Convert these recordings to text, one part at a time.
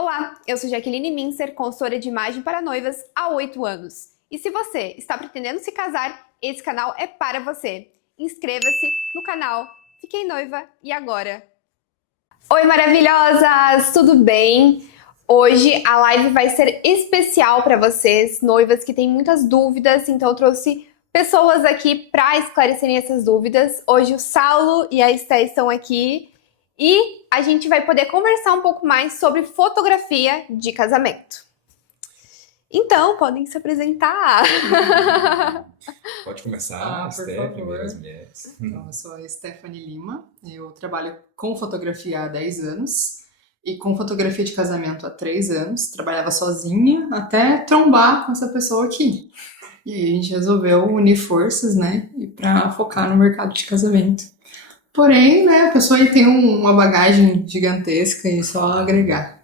Olá, eu sou Jaqueline Mincer, consultora de imagem para noivas há 8 anos. E se você está pretendendo se casar, esse canal é para você. Inscreva-se no canal Fiquei Noiva e Agora. Oi maravilhosas, tudo bem? Hoje a live vai ser especial para vocês, noivas que têm muitas dúvidas, então eu trouxe pessoas aqui para esclarecerem essas dúvidas. Hoje o Saulo e a Esté estão aqui. E a gente vai poder conversar um pouco mais sobre fotografia de casamento. Então, podem se apresentar. Pode começar, Esté, primeiras mulheres. Então, eu sou a Stephanie Lima, eu trabalho com fotografia há 10 anos e com fotografia de casamento há 3 anos. Trabalhava sozinha até trombar com essa pessoa aqui. E aí a gente resolveu unir forças, né, e para focar no mercado de casamento. Porém, né, a pessoa aí tem uma bagagem gigantesca e só agregar.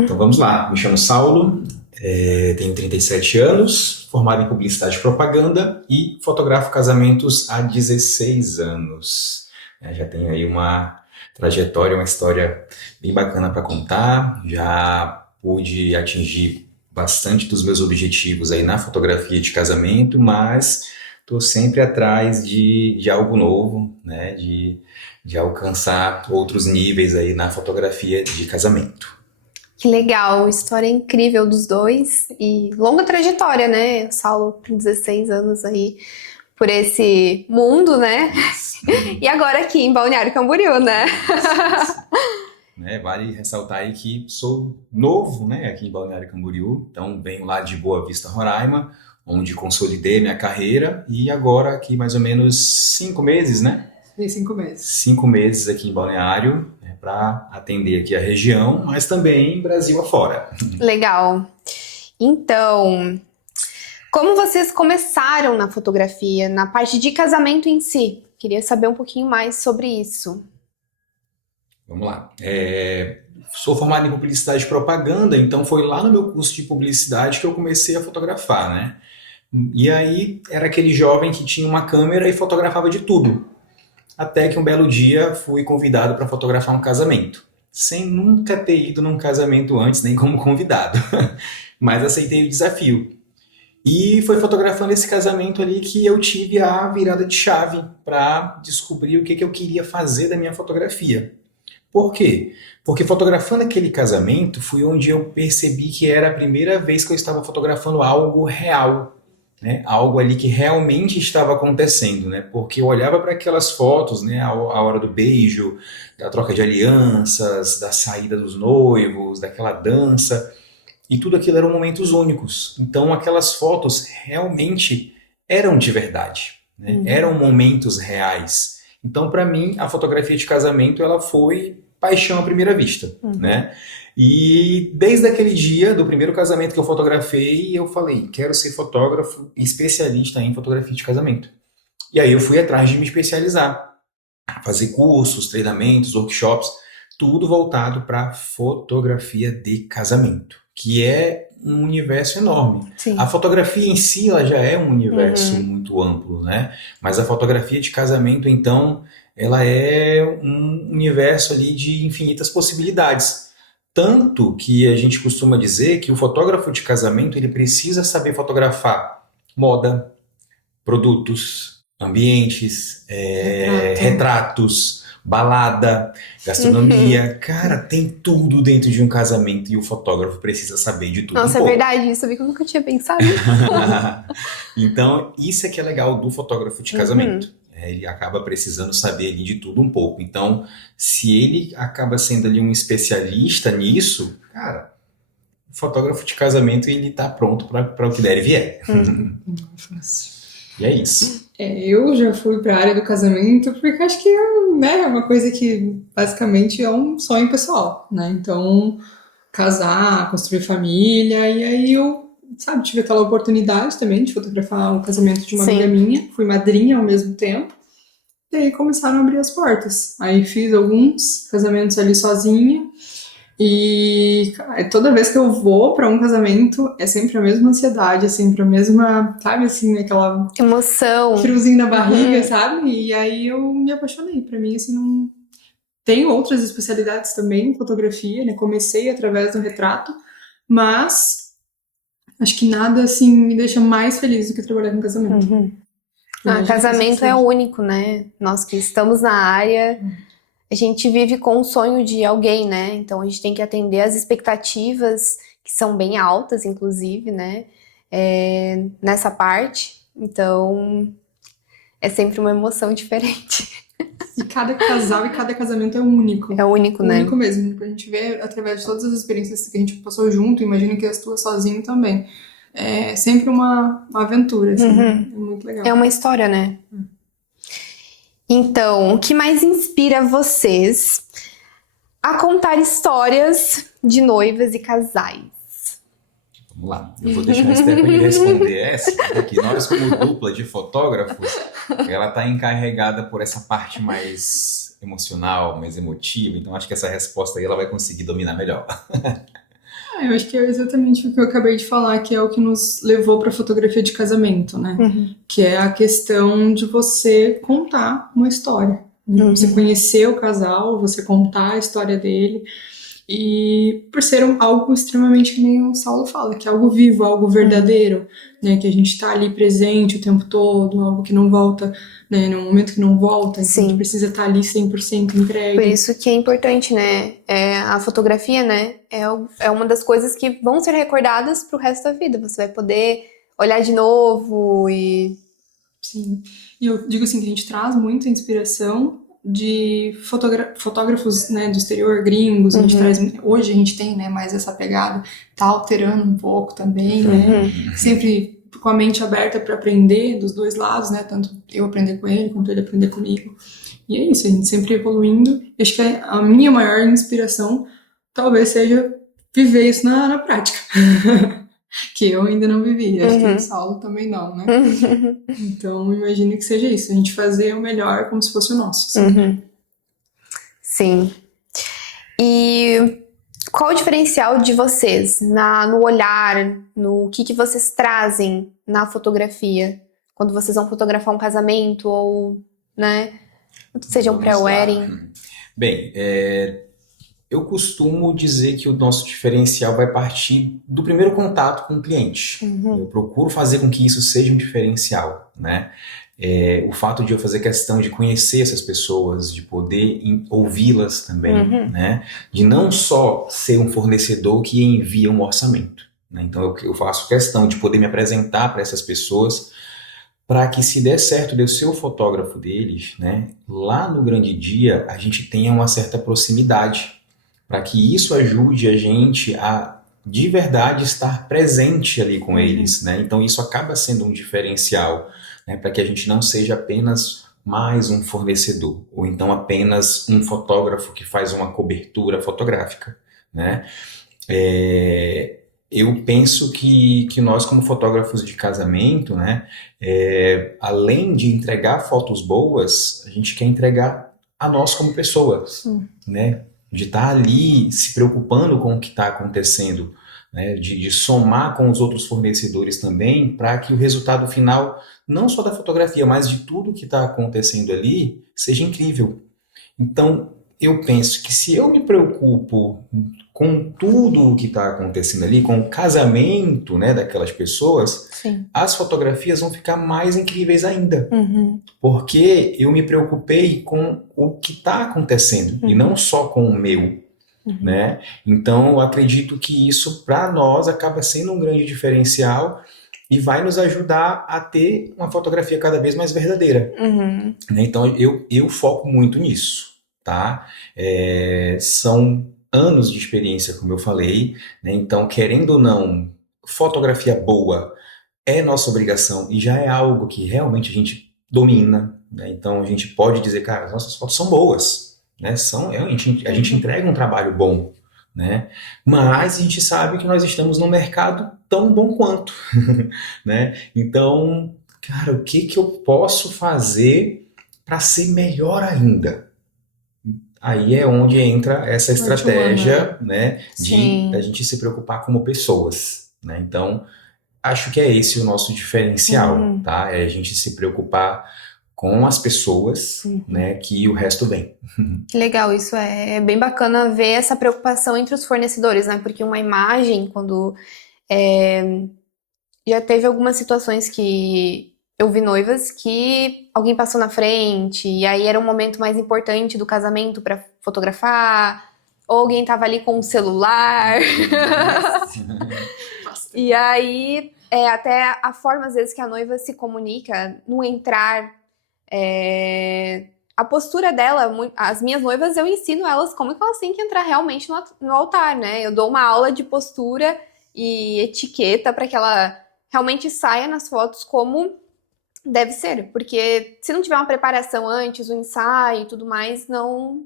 Então vamos lá, me chamo Saulo, tenho 37 anos, formado em publicidade e propaganda e fotografo casamentos há 16 anos. Já tenho aí uma trajetória, uma história bem bacana para contar, já pude atingir bastante dos meus objetivos aí na fotografia de casamento, mas estou sempre atrás de algo novo, né? De alcançar outros níveis aí na fotografia de casamento. Que legal, história incrível dos dois e longa trajetória, né? O Saulo com 16 anos aí por esse mundo, né? E agora aqui em Balneário Camboriú, né? Vale ressaltar aí que sou novo, né, aqui em Balneário Camboriú, então venho lá de Boa Vista, Roraima, onde consolidei minha carreira e agora aqui mais ou menos 5 meses, né? 5 meses. 5 meses aqui em Balneário, para atender aqui a região, mas também Brasil afora. Legal. Então, como vocês começaram na fotografia, na parte de casamento em si? Queria saber um pouquinho mais sobre isso. Vamos lá. Sou formado em publicidade e propaganda, então foi lá no meu curso de publicidade que eu comecei a fotografar, né? E aí era aquele jovem que tinha uma câmera e fotografava de tudo. Até que um belo dia fui convidado para fotografar um casamento, sem nunca ter ido num casamento antes, nem como convidado. Mas aceitei o desafio. E foi fotografando esse casamento ali que eu tive a virada de chave para descobrir o que eu queria fazer da minha fotografia. Por quê? Porque fotografando aquele casamento foi onde eu percebi que era a primeira vez que eu estava fotografando algo real, né? Algo ali que realmente estava acontecendo, né? Porque eu olhava para aquelas fotos, né? A hora do beijo, da troca de alianças, da saída dos noivos, daquela dança, e tudo aquilo eram momentos únicos. Então aquelas fotos realmente eram de verdade, né? Eram momentos reais. Então, para mim, a fotografia de casamento ela foi paixão à primeira vista, né? E desde aquele dia, do primeiro casamento que eu fotografei, eu falei, quero ser fotógrafo especialista em fotografia de casamento. E aí eu fui atrás de me especializar, fazer cursos, treinamentos, workshops, tudo voltado para fotografia de casamento, que é um universo enorme. Sim. A fotografia em si ela já é um universo muito amplo, né? Mas a fotografia de casamento, então, ela é um universo ali de infinitas possibilidades. Tanto que a gente costuma dizer que o fotógrafo de casamento ele precisa saber fotografar moda, produtos, ambientes, retratos, balada, gastronomia. Cara, tem tudo dentro de um casamento e o fotógrafo precisa saber de tudo. Nossa, é verdade, isso eu vi que eu nunca tinha pensado. Então, isso é que é legal do fotógrafo de casamento. Ele acaba precisando saber ali de tudo um pouco. Então, se ele acaba sendo ali um especialista nisso, cara, o fotógrafo de casamento ele tá pronto para o que der e vier. E é isso. Eu já fui para a área do casamento porque acho que é uma coisa que basicamente é um sonho pessoal, né? Então, casar, construir família, e aí eu, tive aquela oportunidade também de fotografar o casamento de uma amiga minha, fui madrinha ao mesmo tempo, e aí começaram a abrir as portas. Aí fiz alguns casamentos ali sozinha, e toda vez que eu vou pra um casamento, é sempre a mesma ansiedade, é sempre a mesma, sabe, assim, aquela emoção, friozinho na barriga, sabe? E aí eu me apaixonei. Pra mim, assim, tenho outras especialidades também em fotografia, né? Comecei através do retrato, mas acho que nada assim me deixa mais feliz do que trabalhar com casamento. Casamento é único, né? Nós que estamos na área, a gente vive com o sonho de alguém, né? Então a gente tem que atender as expectativas, que são bem altas, inclusive, né? Nessa parte. Então é sempre uma emoção diferente. E cada casal e cada casamento é único. É único, né? Único mesmo. A gente vê através de todas as experiências que a gente passou junto, imagino que as tuas sozinho também. É sempre uma aventura, assim. É muito legal. É uma história, né? Então, o que mais inspira vocês a contar histórias de noivas e casais? Vamos lá, eu vou deixar a Stephanie responder essa, porque nós, como dupla de fotógrafos, ela está encarregada por essa parte mais emocional, mais emotiva, então acho que essa resposta aí ela vai conseguir dominar melhor. Eu acho que é exatamente o que eu acabei de falar, que é o que nos levou para a fotografia de casamento, né? Que é a questão de você contar uma história. Você conhecer o casal, você contar a história dele. E por ser algo extremamente, que nem o Saulo fala, que é algo vivo, algo verdadeiro, né? Que a gente tá ali presente o tempo todo, algo que não volta, né? No momento que não volta, então a gente precisa estar ali 100% entregue. Por isso que é importante, né? A fotografia, né? É uma das coisas que vão ser recordadas pro resto da vida. Você vai poder olhar de novo e... Sim. E eu digo assim, que a gente traz muita inspiração de fotógrafos, né, do exterior, gringos, a gente traz, hoje a gente tem, né, mais essa pegada, tá alterando um pouco também, né, sempre com a mente aberta para aprender dos dois lados, né, tanto eu aprender com ele, quanto ele aprender comigo, e é isso, a gente sempre evoluindo, e acho que a minha maior inspiração talvez seja viver isso na prática. Que eu ainda não vivi, acho que o Saulo também não, né? Então, imagino que seja isso, a gente fazer o melhor como se fosse o nosso. Assim. Sim. E qual o diferencial de vocês no olhar, no que vocês trazem na fotografia? Quando vocês vão fotografar um casamento ou, né? Seja um pré-wedding. Bem, eu costumo dizer que o nosso diferencial vai partir do primeiro contato com o cliente. Eu procuro fazer com que isso seja um diferencial, né? O fato de eu fazer questão de conhecer essas pessoas, de poder ouvi-las também, né? De não só ser um fornecedor que envia um orçamento, né? Então eu faço questão de poder me apresentar para essas pessoas para que, se der certo de eu ser o fotógrafo deles, né? Lá no grande dia a gente tenha uma certa proximidade, para que isso ajude a gente a, de verdade, estar presente ali com eles, né? Então isso acaba sendo um diferencial, né? Para que a gente não seja apenas mais um fornecedor, ou então apenas um fotógrafo que faz uma cobertura fotográfica, né? Eu penso que nós, como fotógrafos de casamento, né? Além de entregar fotos boas, a gente quer entregar a nós como pessoas, né? De estar ali se preocupando com o que está acontecendo, né? De somar com os outros fornecedores também, para que o resultado final, não só da fotografia, mas de tudo que está acontecendo ali, seja incrível. Então, eu penso que se eu me preocupo com tudo o que está acontecendo ali, com o casamento, né, daquelas pessoas, as fotografias vão ficar mais incríveis ainda. Porque eu me preocupei com o que está acontecendo, e não só com o meu. Né? Então, eu acredito que isso, para nós, acaba sendo um grande diferencial e vai nos ajudar a ter uma fotografia cada vez mais verdadeira. Né? Então, eu foco muito nisso. Tá? São anos de experiência, como eu falei, né? Então, querendo ou não, fotografia boa é nossa obrigação e já é algo que realmente a gente domina, né? Então a gente pode dizer, cara, as nossas fotos são boas, né? A gente entrega um trabalho bom, né? Mas a gente sabe que nós estamos num mercado tão bom quanto, né? Então, cara, o que eu posso fazer para ser melhor ainda? Aí é onde entra essa estratégia, né, da gente se preocupar como pessoas, né? Então, acho que é esse o nosso diferencial, tá? É a gente se preocupar com as pessoas, né, que o resto vem. Que legal, isso é bem bacana ver essa preocupação entre os fornecedores, né? Porque uma imagem, quando já teve algumas situações que eu vi noivas que alguém passou na frente, e aí era um momento mais importante do casamento para fotografar, ou alguém tava ali com o celular. E aí, até a forma, às vezes, que a noiva se comunica no entrar, a postura dela, as minhas noivas, eu ensino elas como que elas têm que entrar realmente no altar, né? Eu dou uma aula de postura e etiqueta para que ela realmente saia nas fotos como deve ser. Porque se não tiver uma preparação antes, o ensaio e tudo mais, não...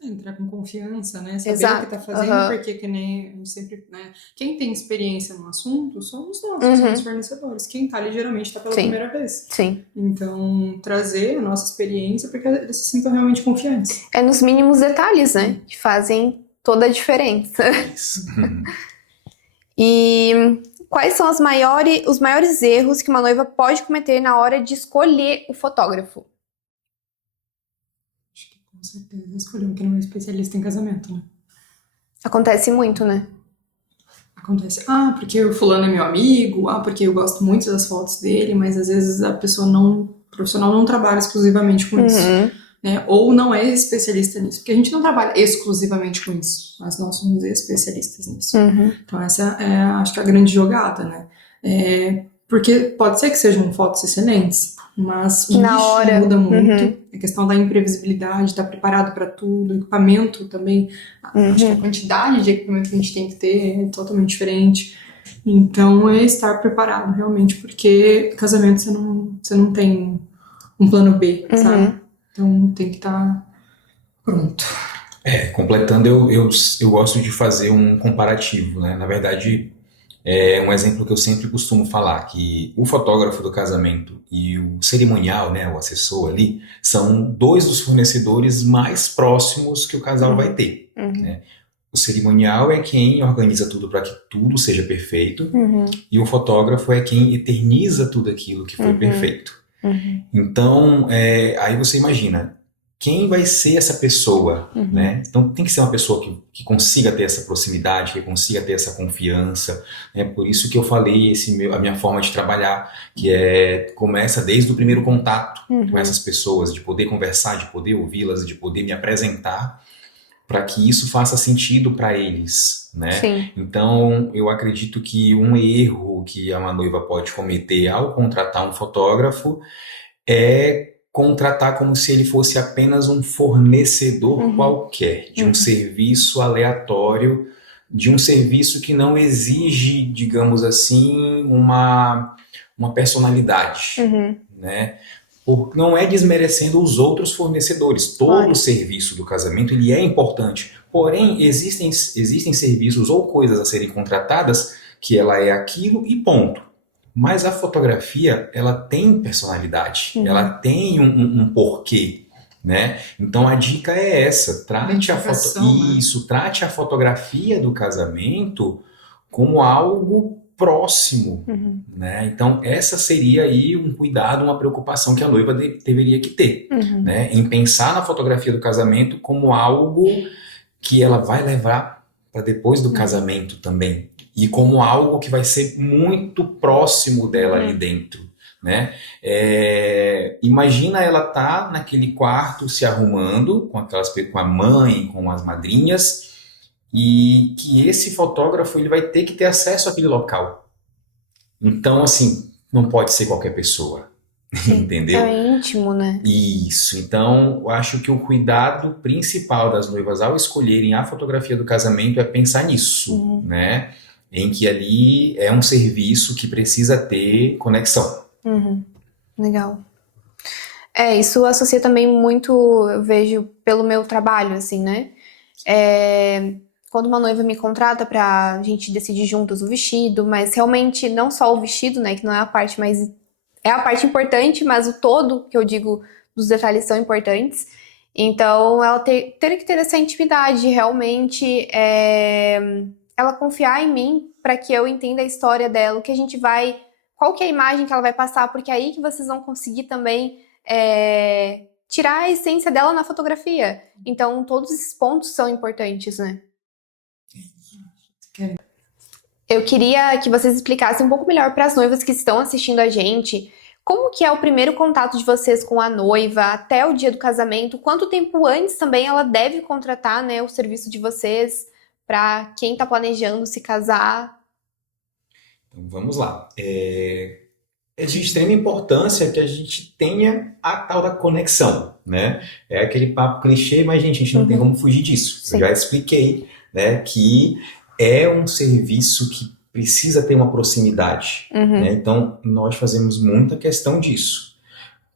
Entrar com confiança, né? Saber Exato. o que tá fazendo, Aham. porque que nem a gente sempre, né? Quem tem experiência no assunto somos nós, que somos fornecedores. Quem tá ali geralmente tá pela Sim. primeira vez. Sim. Então, trazer a nossa experiência para que eles se sintam realmente confiantes. É nos mínimos detalhes, né? Que fazem toda a diferença. Isso. E quais são os maiores erros que uma noiva pode cometer na hora de escolher o fotógrafo? Acho que com certeza escolher um que não é especialista em casamento, né? Acontece muito, né? Acontece, porque o fulano é meu amigo, porque eu gosto muito das fotos dele, mas às vezes a pessoa o profissional não trabalha exclusivamente com isso, né? Ou não é especialista nisso, porque a gente não trabalha exclusivamente com isso, mas nós somos especialistas nisso. Então essa é, acho que a grande jogada, né? Porque pode ser que sejam fotos excelentes, mas o Na nicho hora. muda muito. A questão da imprevisibilidade, estar preparado para tudo, equipamento também. Acho que a quantidade de equipamento que a gente tem que ter é totalmente diferente. Então é estar preparado realmente, porque casamento você não tem um plano B, sabe? Então tem que estar pronto. Completando, eu gosto de fazer um comparativo, né? Na verdade, é um exemplo que eu sempre costumo falar, que o fotógrafo do casamento e o cerimonial, né, o assessor ali, são dois dos fornecedores mais próximos que o casal vai ter, né? O cerimonial é quem organiza tudo para que tudo seja perfeito, e o fotógrafo é quem eterniza tudo aquilo que foi perfeito. Então, aí você imagina, quem vai ser essa pessoa, né? Então tem que ser uma pessoa que consiga ter essa proximidade, que consiga ter essa confiança, né? Por isso que eu falei a minha forma de trabalhar, que começa desde o primeiro contato com essas pessoas, de poder conversar, de poder ouvi-las, de poder me apresentar, para que isso faça sentido para eles, né? Sim. Então eu acredito que um erro que uma noiva pode cometer ao contratar um fotógrafo é contratar como se ele fosse apenas um fornecedor qualquer, de um serviço aleatório, de um serviço que não exige, digamos assim, uma personalidade, né? Não é desmerecendo os outros fornecedores. Todo o serviço do casamento ele é importante, porém existem serviços ou coisas a serem contratadas que ela é aquilo e ponto. Mas a fotografia, ela tem personalidade, ela tem um porquê, né? Então a dica é essa, trate a fotografia do casamento como algo próximo, né? Então essa seria aí um cuidado, uma preocupação que a noiva deveria que ter, né? Em pensar na fotografia do casamento como algo que ela vai levar para depois do casamento também. E como algo que vai ser muito próximo dela ali dentro, né? Imagina ela tá naquele quarto se arrumando com a mãe, com as madrinhas, e que esse fotógrafo ele vai ter que ter acesso àquele local. Então, assim, não pode ser qualquer pessoa, entendeu? É íntimo, né? Isso. Então, eu acho que o cuidado principal das noivas ao escolherem a fotografia do casamento é pensar nisso, né? Em que ali é um serviço que precisa ter conexão. Legal. Isso associa também muito, eu vejo, pelo meu trabalho, assim, né? Quando uma noiva me contrata pra gente decidir juntas o vestido, mas realmente não só o vestido, né? Que não é a parte mais... É a parte importante, mas o todo, que eu digo, dos detalhes são importantes. Então, ela ter que ter essa intimidade, realmente... ela confiar em mim para que eu entenda a história dela, o que a gente vai, qual que é a imagem que ela vai passar, porque é aí que vocês vão conseguir também tirar a essência dela na fotografia. Então, todos esses pontos são importantes, né? Eu queria que vocês explicassem um pouco melhor para as noivas que estão assistindo a gente, como que é o primeiro contato de vocês com a noiva até o dia do casamento, quanto tempo antes também ela deve contratar, né, o serviço de vocês para quem está planejando se casar. Então, vamos lá. É de extrema importância que a gente tenha a tal da conexão, né? É aquele papo clichê, mas, gente, a gente não tem como fugir disso. Sim. Eu já expliquei, né, que é um serviço que precisa ter uma proximidade, né? Então, nós fazemos muita questão disso.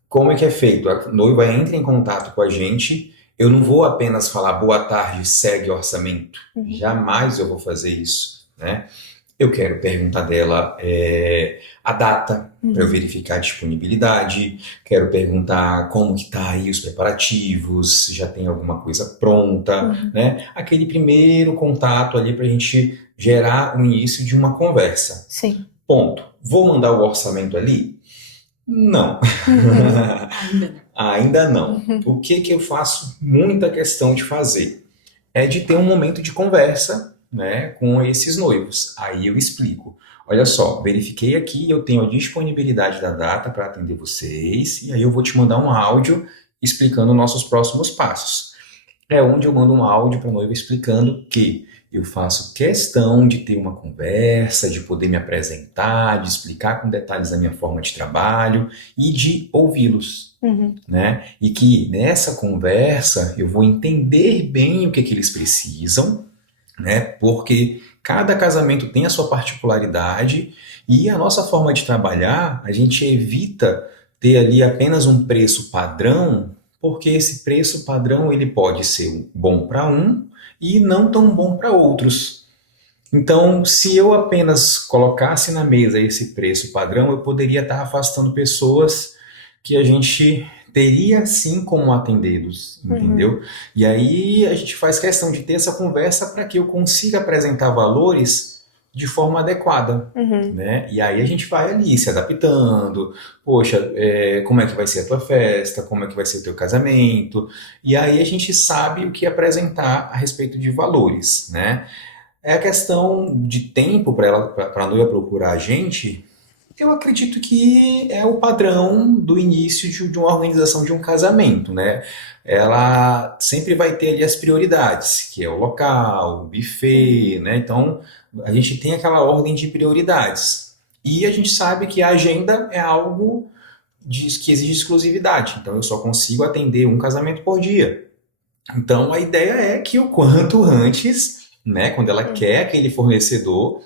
Como é que é feito? A noiva entra em contato com a gente, eu não vou apenas falar boa tarde, segue o orçamento. Jamais eu vou fazer isso, né? Eu quero perguntar dela a data, para eu verificar a disponibilidade. Quero perguntar como que tá aí os preparativos, se já tem alguma coisa pronta, né? Aquele primeiro contato ali para a gente gerar o início de uma conversa. Sim. Ponto. Vou mandar o orçamento ali? Não. Ainda não. O que eu faço muita questão de fazer? É de ter um momento de conversa, né, com esses noivos. Aí eu explico. Olha só, verifiquei aqui, eu tenho a disponibilidade da data para atender vocês, e aí eu vou te mandar um áudio explicando nossos próximos passos. É onde eu mando um áudio para a noiva explicando que eu faço questão de ter uma conversa, de poder me apresentar, de explicar com detalhes da minha forma de trabalho e de ouvi-los, né? E que nessa conversa eu vou entender bem o que eles precisam, né? Porque cada casamento tem a sua particularidade e a nossa forma de trabalhar, a gente evita ter ali apenas um preço padrão, porque esse preço padrão ele pode ser bom para um e não tão bom para outros. Então, se eu apenas colocasse na mesa esse preço padrão, eu poderia estar afastando pessoas que a gente teria sim como atendê-los, entendeu? E aí a gente faz questão de ter essa conversa para que eu consiga apresentar valores de forma adequada, né? E aí a gente vai ali se adaptando, poxa, como é que vai ser a tua festa, como é que vai ser o teu casamento, e aí a gente sabe o que apresentar a respeito de valores, né? É a questão de tempo para a noiva procurar a gente. Eu acredito que é o padrão do início de uma organização de um casamento, né? Ela sempre vai ter ali as prioridades, que é o local, o buffet, né? Então, a gente tem aquela ordem de prioridades. E a gente sabe que a agenda é algo que exige exclusividade. Então, eu só consigo atender um casamento por dia. Então, a ideia é que o quanto antes, né? Quando ela quer aquele fornecedor,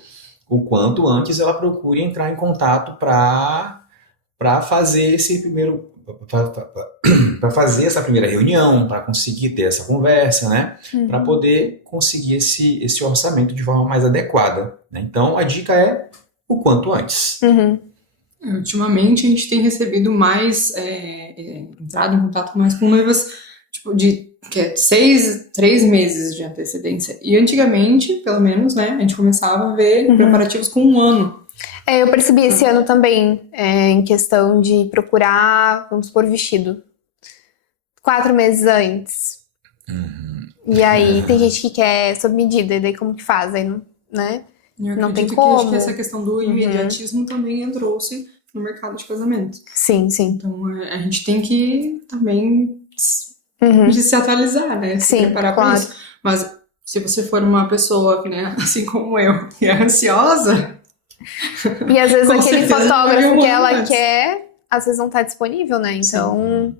o quanto antes ela procure entrar em contato para fazer esse primeiro para fazer essa primeira reunião, para conseguir ter essa conversa, né? Para poder conseguir esse orçamento de forma mais adequada, né? Então a dica é o quanto antes. Ultimamente a gente tem recebido mais entrado em contato mais com noivas tipo de 3 meses de antecedência. E antigamente, pelo menos, né, a gente começava a ver preparativos com 1 ano. Eu percebi esse ano também, em questão de procurar, vamos supor, vestido 4 meses antes. E aí tem gente que quer sob medida, e daí como que faz? Aí não, né? Não tem como. Eu acho que essa questão do imediatismo também entrou-se no mercado de casamento. Sim, sim. Então a gente tem que também se atualizar, né? Se preparar para isso. Mas se você for uma pessoa, né, assim como eu, que é ansiosa... E às vezes aquele fotógrafo que ela quer, às vezes não está disponível, né? Então...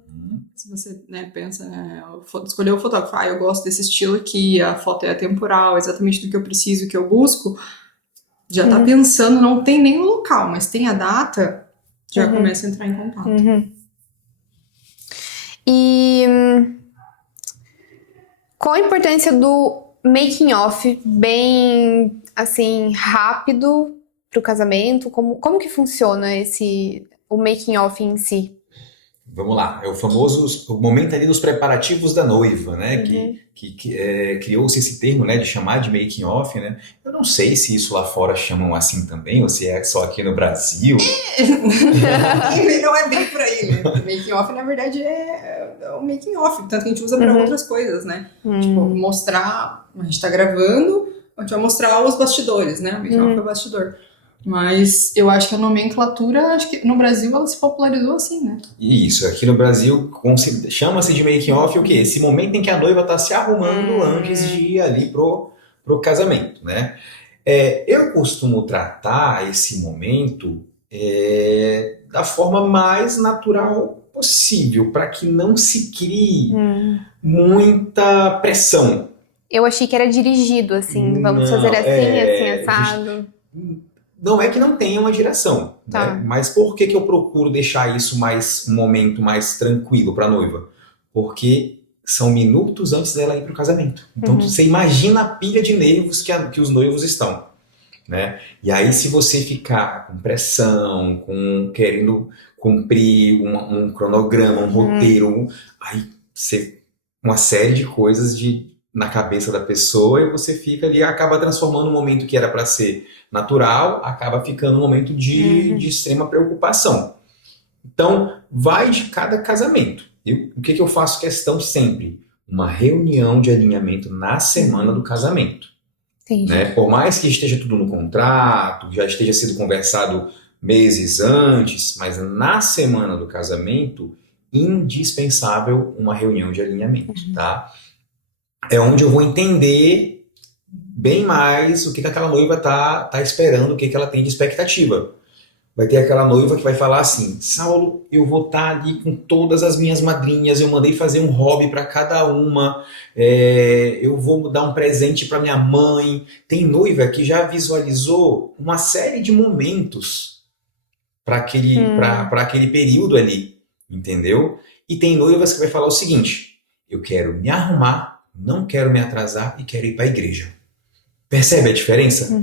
Se você, né, pensa, né, escolher o fotógrafo, eu gosto desse estilo aqui, a foto é atemporal, exatamente do que eu preciso, o que eu busco, já tá pensando, não tem nem o local, mas tem a data, já começa a entrar em contato. E qual a importância do making off bem, assim, rápido pro casamento? Como que funciona o making off em si? vamos lá, é o famoso o momento ali dos preparativos da noiva, né? Criou-se esse termo, né, de chamar de making off, né? Eu não sei se isso lá fora chamam assim também, ou se é só aqui no Brasil. Não é bem por aí, né? Making off, na verdade, é o making off, tanto que a gente usa para outras coisas, né? Tipo, mostrar, a gente tá gravando, a gente vai mostrar os bastidores, né? O making off é o bastidor. Mas eu acho que a nomenclatura, acho que no Brasil ela se popularizou assim, né? Isso, aqui no Brasil chama-se de making off o quê? Esse momento em que a noiva está se arrumando antes de ir ali pro casamento, né? Eu costumo tratar esse momento da forma mais natural possível, para que não se crie muita pressão. Eu achei que era dirigido, assim, vamos Não, fazer assim, assado. Não é que não tenha uma giração, Tá. né? Mas por que eu procuro deixar isso um momento mais tranquilo para a noiva? Porque são minutos antes dela ir para o casamento. Então você imagina a pilha de nervos que os noivos estão, né? E aí se você ficar com pressão, querendo cumprir um cronograma, um roteiro, aí uma série de coisas na cabeça da pessoa e você fica ali, acaba transformando um momento que era para ser natural, acaba ficando um momento de extrema preocupação. Então, vai de cada casamento. O que eu faço questão sempre? Uma reunião de alinhamento na semana do casamento. Né? Por mais que esteja tudo no contrato, já esteja sido conversado meses antes, mas na semana do casamento, indispensável uma reunião de alinhamento, tá? É onde eu vou entender bem mais o que aquela noiva tá esperando, o que ela tem de expectativa. Vai ter aquela noiva que vai falar assim: Saulo, eu vou estar ali com todas as minhas madrinhas, eu mandei fazer um hobby para cada uma, eu vou dar um presente para minha mãe. Tem noiva que já visualizou uma série de momentos para aquele período ali, entendeu? E tem noivas que vai falar o seguinte: eu quero me arrumar, não quero me atrasar e quero ir para a igreja. Percebe a diferença?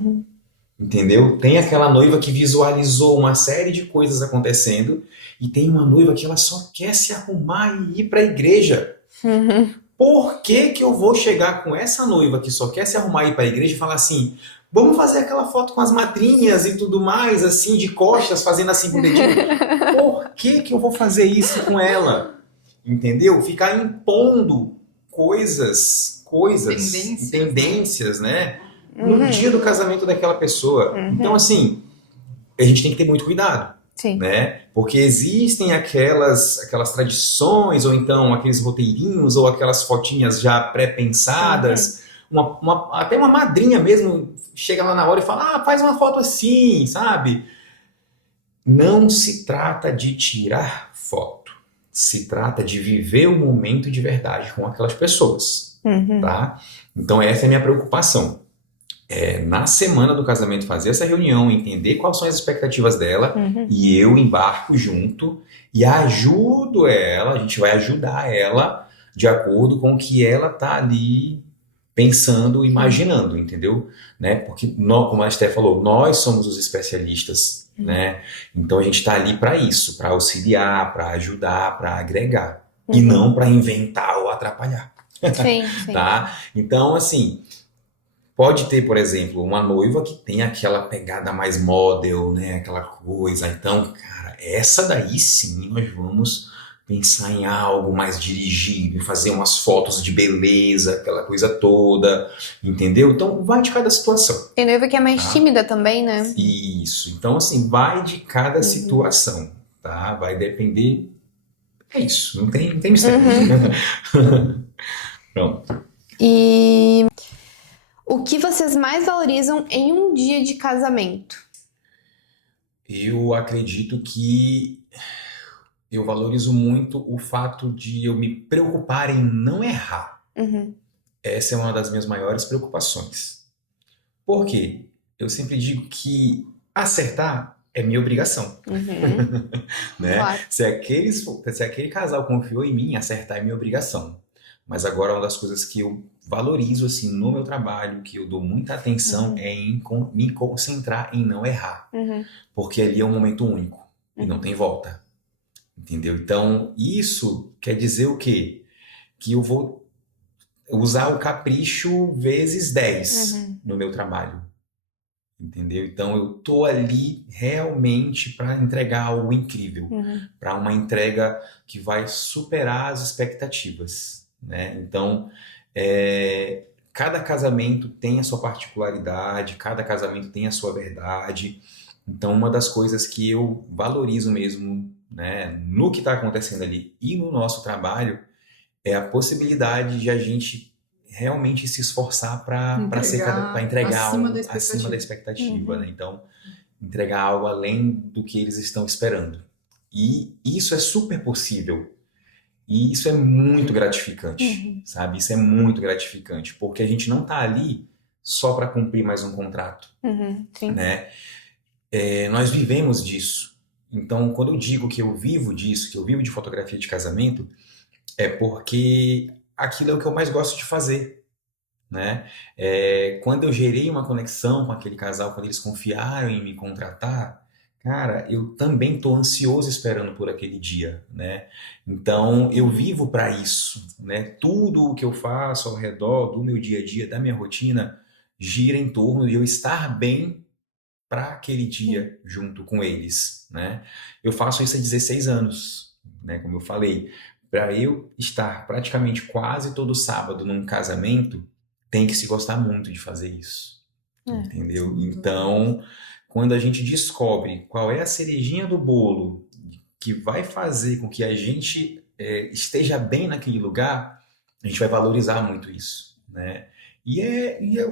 Entendeu? Tem aquela noiva que visualizou uma série de coisas acontecendo e tem uma noiva que ela só quer se arrumar e ir para a igreja. Por que eu vou chegar com essa noiva que só quer se arrumar e ir para a igreja e falar assim: vamos fazer aquela foto com as madrinhas e tudo mais, assim, de costas, fazendo assim com o dedinho? Por que eu vou fazer isso com ela? Entendeu? Ficar impondo tendências, né? No dia do casamento daquela pessoa. Então, assim, a gente tem que ter muito cuidado. Sim. Né? Porque existem aquelas tradições, ou então aqueles roteirinhos, ou aquelas fotinhas já pré-pensadas. Até uma madrinha mesmo chega lá na hora e fala: faz uma foto assim, sabe? Não se trata de tirar foto. Se trata de viver o momento de verdade com aquelas pessoas. Tá? Então essa é a minha preocupação. Na semana do casamento fazer essa reunião, entender quais são as expectativas dela, e eu embarco junto e ajudo ela, a gente vai ajudar ela de acordo com o que ela tá ali pensando, imaginando, entendeu? Né? Porque, como a Esté falou, nós somos os especialistas, né? Então a gente está ali para isso, para auxiliar, para ajudar, para agregar, e não para inventar ou atrapalhar. Sim. Tá? Então, assim, pode ter, por exemplo, uma noiva que tem aquela pegada mais model, né? Aquela coisa. Então, cara, essa daí sim nós vamos pensar em algo mais dirigido, fazer umas fotos de beleza, aquela coisa toda, entendeu? Então, vai de cada situação. Tem noiva que é mais tímida também, né? Isso. Então, assim, vai de cada situação, tá? Vai depender. É isso, não tem mistério. Pronto. E o que vocês mais valorizam em um dia de casamento? Eu acredito que eu valorizo muito o fato de eu me preocupar em não errar. Essa é uma das minhas maiores preocupações. Por quê? Eu sempre digo que acertar é minha obrigação. Né? Claro. Se aquele casal confiou em mim, acertar é minha obrigação. Mas agora uma das coisas que eu valorizo assim, no meu trabalho, que eu dou muita atenção, é em me concentrar em não errar. Porque ali é um momento único e não tem volta. entendeu? Então, isso quer dizer o quê? Que eu vou usar o capricho vezes 10 Uhum. no meu trabalho, entendeu? Então, eu tô ali realmente para entregar algo incrível, Uhum. para uma entrega que vai superar as expectativas, né? Então, cada casamento tem a sua particularidade, cada casamento tem a sua verdade. Então, uma das coisas que eu valorizo mesmo, né, no que está acontecendo ali e no nosso trabalho é a possibilidade de a gente realmente se esforçar para Entregar entregar acima da algo acima da expectativa. expectativa, né? Uhum. Então, entregar algo além do que eles estão esperando. E isso é super possível. E isso é muito gratificante, Uhum. sabe? Isso é muito gratificante, porque a gente não está ali só para cumprir mais um contrato, Uhum. Sim. né? Nós vivemos disso. Então, quando eu digo que eu vivo disso, que eu vivo de fotografia de casamento, é porque aquilo é o que eu mais gosto de fazer, né? Quando eu gerei uma conexão com aquele casal, quando eles confiaram em me contratar, cara, eu também estou ansioso esperando por aquele dia, né? Então, eu vivo para isso, né? Tudo o que eu faço ao redor do meu dia a dia, da minha rotina, gira em torno de eu estar bem para aquele dia junto com eles, né? Eu faço isso há 16 anos, né? Como eu falei, para eu estar praticamente quase todo sábado num casamento, tem que se gostar muito de fazer isso, É. entendeu? Sim, total. Então, quando a gente descobre qual é a cerejinha do bolo que vai fazer com que a gente esteja bem naquele lugar, a gente vai valorizar muito isso, né?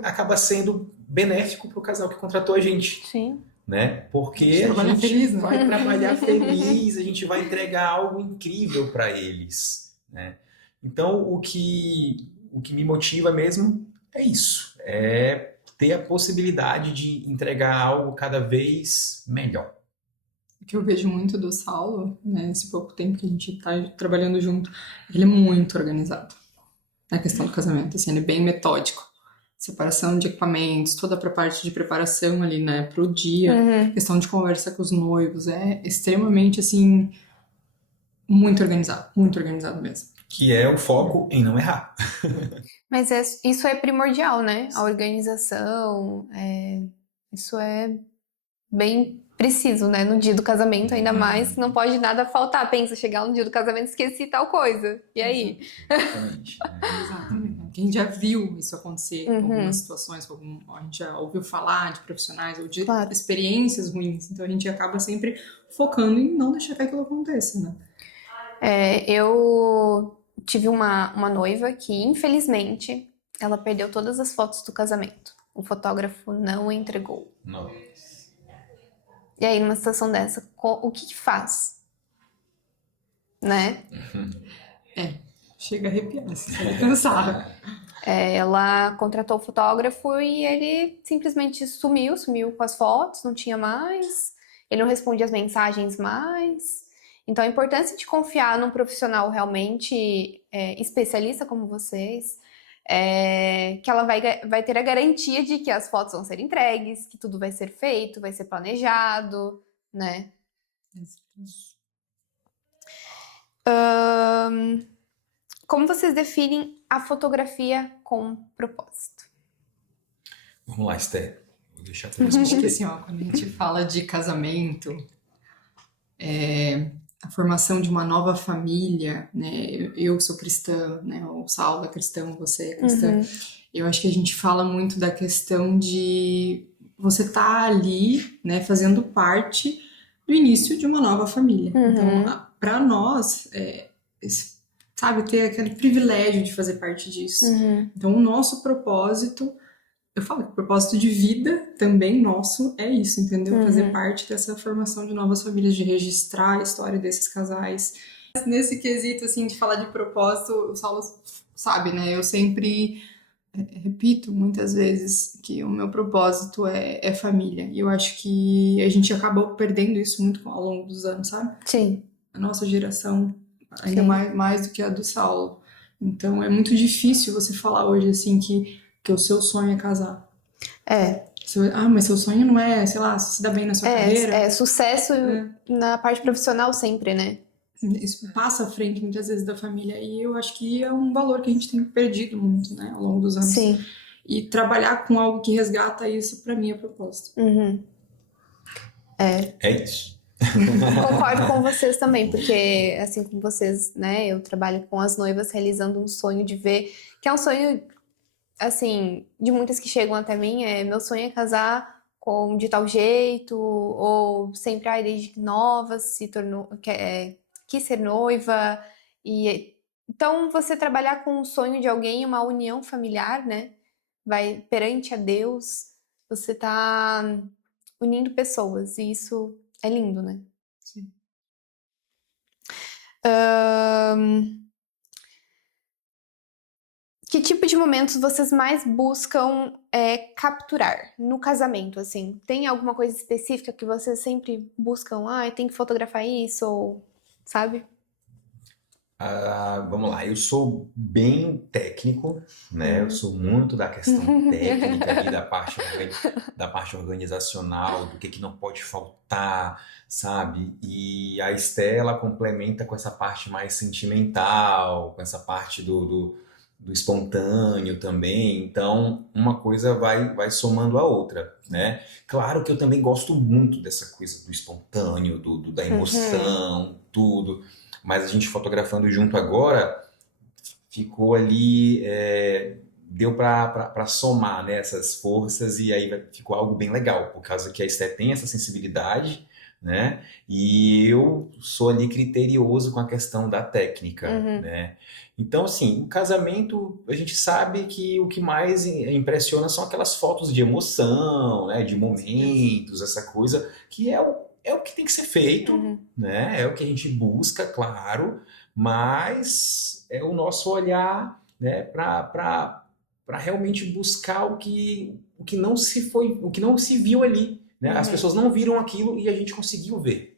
Acaba sendo benéfico para o casal que contratou a gente, Sim. né? A Porque gente a trabalha gente feliz, né? vai trabalhar feliz, a gente vai entregar algo incrível para eles, né? Então, o que me motiva mesmo é isso, é ter a possibilidade de entregar algo cada vez melhor. O que eu vejo muito do Saulo, né, esse pouco tempo que a gente tá trabalhando junto, ele é muito organizado na questão do casamento, assim, ele é bem metódico. Separação de equipamentos, toda a parte de preparação ali, né, pro dia, Uhum. questão de conversa com os noivos, é extremamente, assim, muito organizado mesmo. Que é o foco em não errar. Mas isso é primordial, né? A organização, isso é bem preciso, né? No dia do casamento, ainda mais, não pode nada faltar. Pensa, chegar no dia do casamento, esqueci tal coisa. E aí? Exatamente. Exatamente. Quem já viu isso acontecer em Uhum. algumas situações, a gente já ouviu falar de profissionais ou de Claro. experiências ruins, então a gente acaba sempre focando em não deixar que aquilo aconteça, né? Eu tive uma noiva que, infelizmente, ela perdeu todas as fotos do casamento. O fotógrafo não entregou. Não. E aí, numa situação dessa, o que faz? Né? Chega a arrepiar, se você pensar. Ela contratou o fotógrafo e ele simplesmente sumiu com as fotos, não tinha mais. Ele não respondia as mensagens mais. Então, a importância de confiar num profissional realmente especialista como vocês, que ela vai ter a garantia de que as fotos vão ser entregues, que tudo vai ser feito, vai ser planejado, né? Como vocês definem a fotografia com propósito? Vamos lá, Esther. Vou deixar para Acho que responder. assim, ó, quando a gente fala de casamento, a formação de uma nova família, né? Eu sou cristã, né? O Saulo é cristão, você é cristã. Uhum. Eu acho que a gente fala muito da questão de você estar ali, né, fazendo parte do início de uma nova família. Uhum. Então, para nós, sabe, ter aquele privilégio de fazer parte disso. Uhum. Então, o nosso propósito, eu falo que o propósito de vida também nosso é isso, entendeu? Uhum. Fazer parte dessa formação de novas famílias, de registrar a história desses casais. Nesse quesito, assim, de falar de propósito, o Saulo sabe, né? Eu sempre repito muitas vezes que o meu propósito é família. E eu acho que a gente acabou perdendo isso muito ao longo dos anos, sabe? Sim. A nossa geração, ainda Sim. mais do que a do Saulo. Então, é muito difícil você falar hoje, assim, que o seu sonho é casar. Mas seu sonho não é, sei lá, se dar bem na sua carreira. Sucesso na parte profissional sempre, né? isso passa à frente muitas vezes da família. E eu acho que é um valor que a gente tem perdido muito, né, ao longo dos anos. Sim. E trabalhar com algo que resgata isso, pra mim, é propósito. É isso. Concordo com vocês também, porque assim como vocês, né, eu trabalho com as noivas realizando um sonho de ver, que é um sonho, assim, de muitas que chegam até mim, meu sonho é casar de tal jeito, ou sempre, desde nova, se tornou, quis ser noiva, e então você trabalhar com o sonho de alguém, uma união familiar, né, vai perante a Deus, você tá unindo pessoas, e isso é lindo, né? Sim. Que tipo de momentos vocês mais buscam capturar no casamento, assim? Tem alguma coisa específica que vocês sempre buscam? Tem que fotografar isso, ou... Sabe? Vamos lá, eu sou bem técnico, né? Eu sou muito da questão técnica ali, da parte organizacional, do que não pode faltar, sabe? E a Estela complementa com essa parte mais sentimental, com essa parte do espontâneo também. Então, uma coisa vai somando a outra, né? Claro que eu também gosto muito dessa coisa do espontâneo, da emoção, tudo. Mas a gente fotografando junto agora, ficou ali, deu para somar, né, essas forças e aí ficou algo bem legal, por causa que a Esté tem essa sensibilidade, né, e eu sou ali criterioso com a questão da técnica, né. Então, assim, o casamento, a gente sabe que o que mais impressiona são aquelas fotos de emoção, né, de momentos, essa coisa, que é o que tem que ser feito, né? É o que a gente busca, claro, mas é o nosso olhar, né, para realmente buscar o que não o que não se viu ali, né? As pessoas não viram aquilo e a gente conseguiu ver,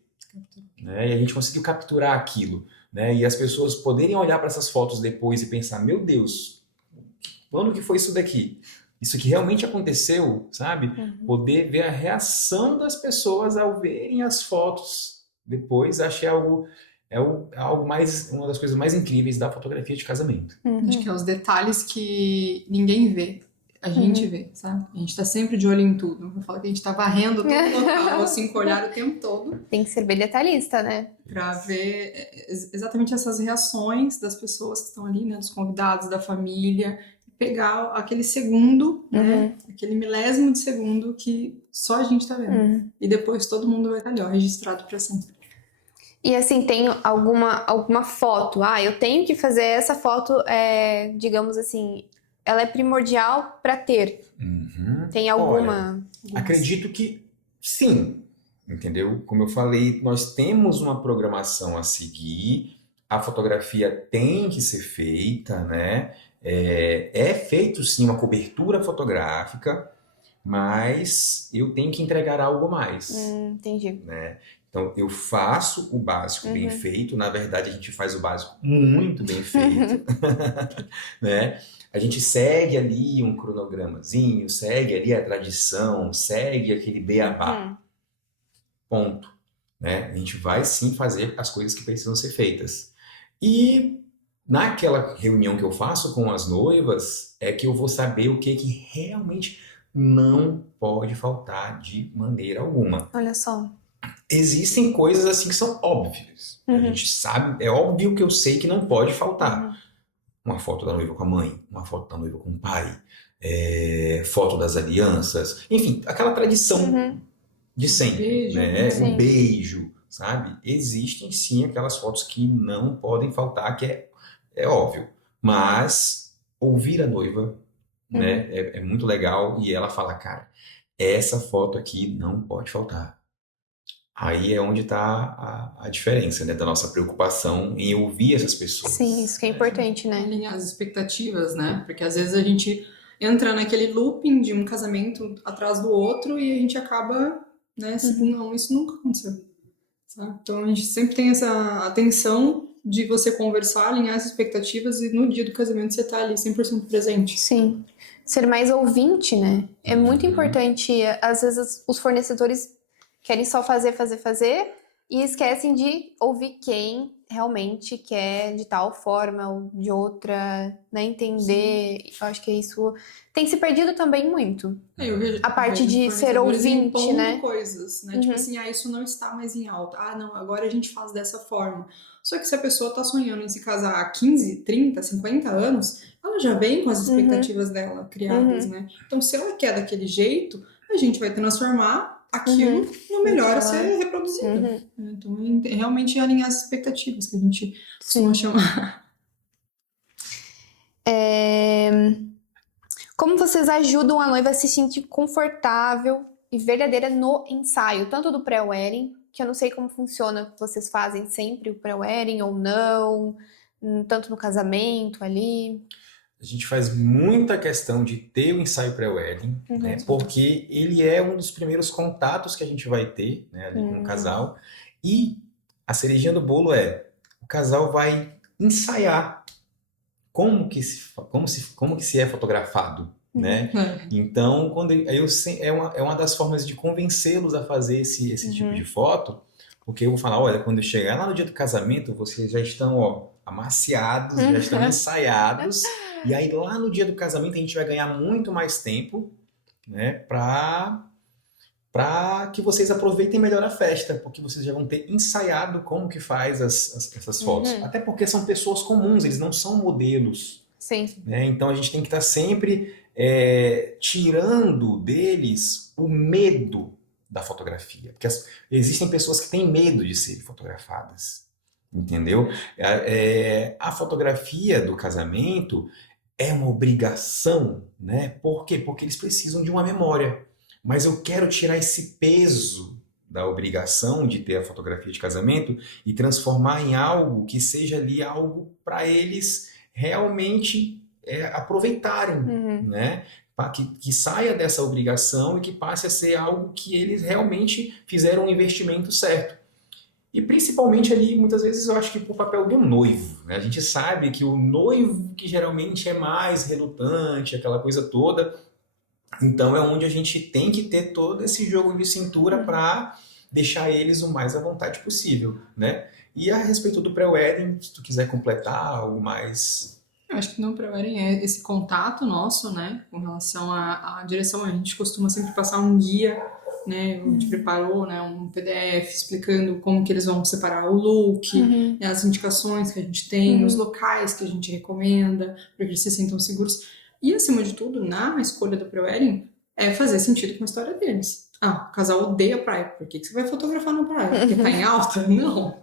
né? E a gente conseguiu capturar aquilo, né? E as pessoas poderem olhar para essas fotos depois e pensar, meu Deus, quando que foi isso daqui? Isso que realmente aconteceu, sabe? Poder ver a reação das pessoas ao verem as fotos depois, achei algo mais, uma das coisas mais incríveis da fotografia de casamento. Acho que é os detalhes que ninguém vê, a gente vê, sabe? A gente tá sempre de olho em tudo. Eu falo que a gente tá varrendo todo o local, assim, com o olhar o tempo todo. Tem que ser bem detalhista, né? Pra ver exatamente essas reações das pessoas que estão ali, né? Dos convidados, da família. Pegar aquele segundo, né? Aquele milésimo de segundo que só a gente tá vendo. E depois todo mundo vai estar ali, ó, registrado pra sempre. E assim, tem alguma foto? Eu tenho que fazer essa foto, digamos assim, ela é primordial para ter. Tem alguma? Olha, acredito que sim, entendeu? Como eu falei, nós temos uma programação a seguir, a fotografia tem que ser feita, né? É feito sim uma cobertura fotográfica, mas eu tenho que entregar algo mais. Entendi. Né? Então, eu faço o básico bem feito. Na verdade, a gente faz o básico muito bem feito. Né? A gente segue ali um cronogramazinho, segue ali a tradição, segue aquele beabá. Ponto. Né? A gente vai sim fazer as coisas que precisam ser feitas. E naquela reunião que eu faço com as noivas, é que eu vou saber o que realmente não pode faltar de maneira alguma. Olha só. Existem coisas assim que são óbvias. A gente sabe, é óbvio que eu sei que não pode faltar. Uma foto da noiva com a mãe, uma foto da noiva com o pai, foto das alianças, enfim, aquela tradição de sempre, Beijo, né? sim. O beijo, sabe? Existem sim aquelas fotos que não podem faltar, que é óbvio. Mas ouvir a noiva, né, é muito legal e ela fala, cara, essa foto aqui não pode faltar. Aí é onde está a diferença, né, da nossa preocupação em ouvir essas pessoas. Sim, isso que é importante, né? Alinhar as expectativas, né? Porque às vezes a gente entra naquele looping de um casamento atrás do outro e a gente acaba, né, não, isso nunca aconteceu. Sabe? Então a gente sempre tem essa atenção de você conversar, alinhar as expectativas e no dia do casamento você estar ali 100% presente. Sim. Ser mais ouvinte, né? É muito importante. Às vezes os fornecedores querem só fazer e esquecem de ouvir quem realmente quer de tal forma ou de outra, né? Entender. Eu acho que isso tem se perdido também muito. Eu vejo, A parte vejo de ser fornecedores ouvinte, impondo né? coisas, né? Tipo assim, isso não está mais em alta. Ah, não, agora a gente faz dessa forma. Só que se a pessoa tá sonhando em se casar há 15, 30, 50 anos, ela já vem com as expectativas dela criadas, né? Então, se ela quer daquele jeito, a gente vai transformar aquilo no melhor a ser reproduzido. Então, realmente alinhar as expectativas que a gente costuma chamar. Como vocês ajudam a noiva a se sentir confortável e verdadeira no ensaio, tanto do pré-wedding, que eu não sei como funciona, vocês fazem sempre o pré-wedding ou não, tanto no casamento ali. A gente faz muita questão de ter o ensaio pré-wedding, né? Porque ele é um dos primeiros contatos que a gente vai ter, né, ali com o casal. E a cerejinha do bolo o casal vai ensaiar como que se é fotografado, né? Então, é uma das formas de convencê-los a fazer esse tipo de foto, porque eu vou falar, olha, quando eu chegar lá no dia do casamento, vocês já estão, amaciados, já estão ensaiados, e aí lá no dia do casamento a gente vai ganhar muito mais tempo, né, para que vocês aproveitem melhor a festa, porque vocês já vão ter ensaiado como que faz essas fotos. Até porque são pessoas comuns, eles não são modelos. Sim. Né? Então a gente tem que estar sempre tirando deles o medo da fotografia. Porque existem pessoas que têm medo de serem fotografadas. Entendeu? A fotografia do casamento é uma obrigação, né? Por quê? Porque eles precisam de uma memória. Mas eu quero tirar esse peso da obrigação de ter a fotografia de casamento e transformar em algo que seja ali algo para eles realmente aproveitarem, né? Para que saia dessa obrigação e que passe a ser algo que eles realmente fizeram um investimento certo. E principalmente ali, muitas vezes, eu acho que pro papel do noivo, né? A gente sabe que o noivo que geralmente é mais relutante, aquela coisa toda. Então é onde a gente tem que ter todo esse jogo de cintura para deixar eles o mais à vontade possível, né? E a respeito do pré-wedding, se tu quiser completar algo mais... Eu acho que no pré-wedding é esse contato nosso, né, com relação à direção. A gente costuma sempre passar um guia, né, a gente preparou, né, um PDF explicando como que eles vão separar o look, né, as indicações que a gente tem, os locais que a gente recomenda, para que eles se sintam seguros. E, acima de tudo, na escolha do pré-wedding, é fazer sentido com a história deles. Ah, o casal odeia praia, por que você vai fotografar na praia? Porque tá em alta? Não.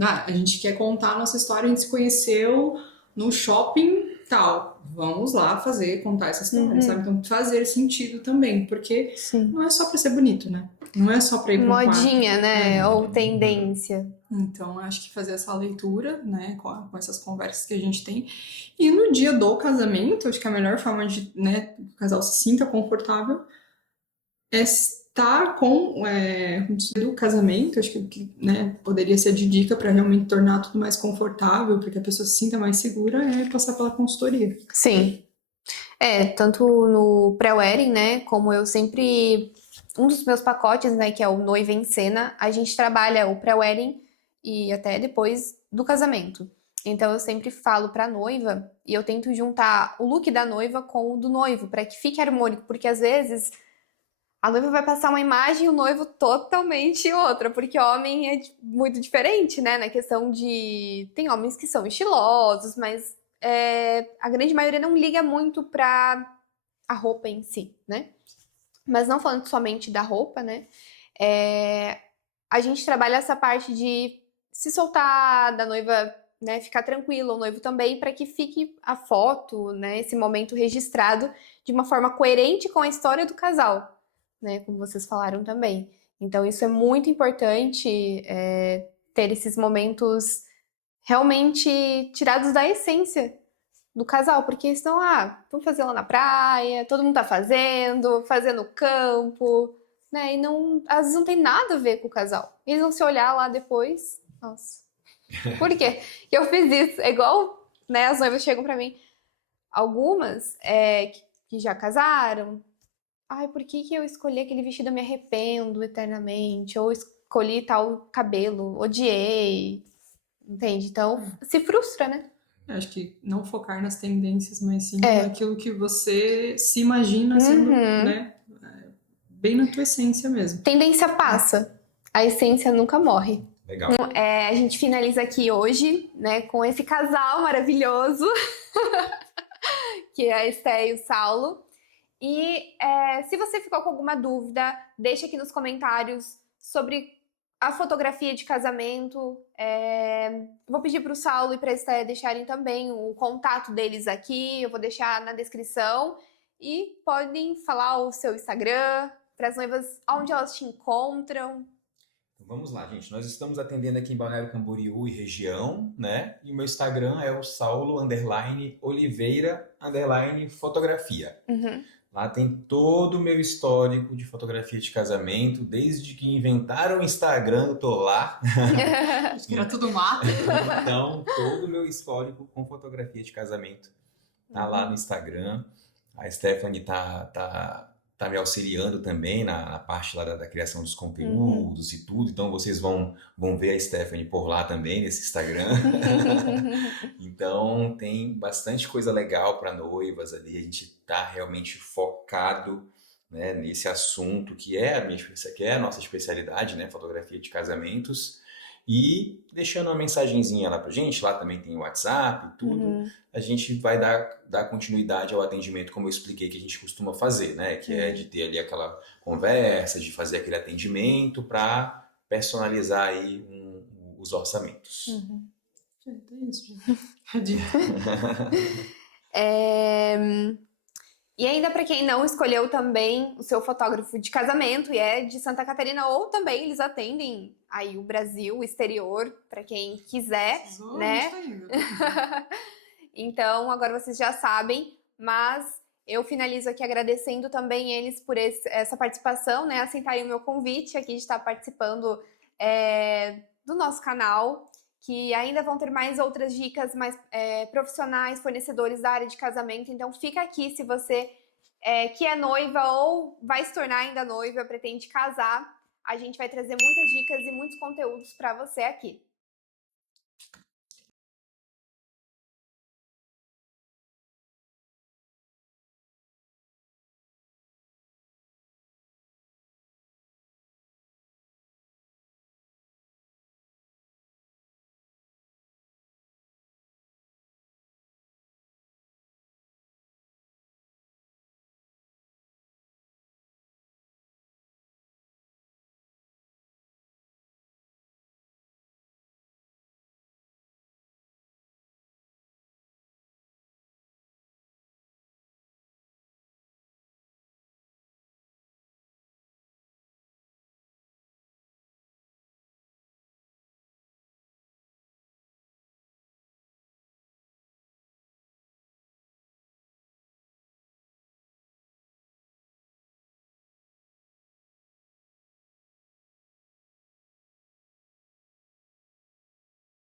A gente quer contar a nossa história, a gente se conheceu no shopping tal. Vamos lá contar essa história, sabe? Então, fazer sentido também, porque não é só pra ser bonito, né? Não é só pra ir pra um modinha, quarto, né? Ou tendência. Então, acho que fazer essa leitura, né, com essas conversas que a gente tem. E no dia do casamento, acho que a melhor forma de, né, que o casal se sinta confortável é estar com o casamento. Acho que né, poderia ser de dica para realmente tornar tudo mais confortável, para que a pessoa se sinta mais segura, passar pela consultoria. Sim. Tanto no pré-wedding, né, como eu sempre... Um dos meus pacotes, né, que é o Noiva em Cena, a gente trabalha o pré-wedding e até depois do casamento. Então eu sempre falo pra noiva e eu tento juntar o look da noiva com o do noivo, para que fique harmônico, porque às vezes a noiva vai passar uma imagem e o noivo totalmente outra, porque homem é muito diferente, né, na questão de... Tem homens que são estilosos, mas a grande maioria não liga muito pra a roupa em si, né? Mas não falando somente da roupa, né? A gente trabalha essa parte de se soltar, da noiva, né, ficar tranquila, o noivo também, para que fique a foto, né, esse momento registrado de uma forma coerente com a história do casal, né, como vocês falaram também. Então isso é muito importante, ter esses momentos realmente tirados da essência do casal, porque senão, vamos fazer lá na praia, todo mundo tá fazendo no campo, né, e não, às vezes não tem nada a ver com o casal. Eles vão se olhar lá depois, nossa, por quê? Eu fiz isso, é igual, né, as noivas chegam pra mim, algumas que já casaram, por que eu escolhi aquele vestido, eu me arrependo eternamente, ou escolhi tal cabelo, odiei. Entende? Então, se frustra, né? Eu acho que não focar nas tendências, mas sim É. naquilo que você se imagina sendo, né? Bem na tua essência mesmo. Tendência passa, a essência nunca morre. Legal. A gente finaliza aqui hoje, né, com esse casal maravilhoso, que é a Esté e o Saulo. E se você ficou com alguma dúvida, deixa aqui nos comentários sobre a fotografia de casamento. Vou pedir para o Saulo e para a Esté deixarem também o contato deles aqui, eu vou deixar na descrição. E podem falar o seu Instagram, para as noivas, onde elas te encontram. Vamos lá, gente. Nós estamos atendendo aqui em Balneário Camboriú e região, né? E o meu Instagram é o saulo_oliveira_fotografia. Lá tem todo o meu histórico de fotografia de casamento, desde que inventaram o Instagram, eu tô lá. Acho que era tudo mato. Então, todo o meu histórico com fotografia de casamento tá lá no Instagram. A Stephanie tá me auxiliando também na parte lá da criação dos conteúdos e tudo. Então, vocês vão ver a Stephanie por lá também, nesse Instagram. Então, tem bastante coisa legal para noivas ali. A gente tá realmente focado, né, nesse assunto que é a nossa especialidade, né? Fotografia de casamentos. E deixando uma mensagenzinha lá pra gente, lá também tem o WhatsApp e tudo, a gente vai dar continuidade ao atendimento, como eu expliquei que a gente costuma fazer, né? Que é de ter ali aquela conversa, de fazer aquele atendimento para personalizar aí os orçamentos. É isso, gente. E ainda para quem não escolheu também o seu fotógrafo de casamento e é de Santa Catarina, ou também eles atendem aí o Brasil, o exterior, para quem quiser, né? Então, agora vocês já sabem, mas eu finalizo aqui agradecendo também eles por essa participação, né? Aceitarem o meu convite aqui de estar participando do nosso canal, que ainda vão ter mais outras dicas mais profissionais, fornecedores da área de casamento. Então fica aqui se você que é noiva ou vai se tornar ainda noiva, pretende casar. A gente vai trazer muitas dicas e muitos conteúdos para você aqui.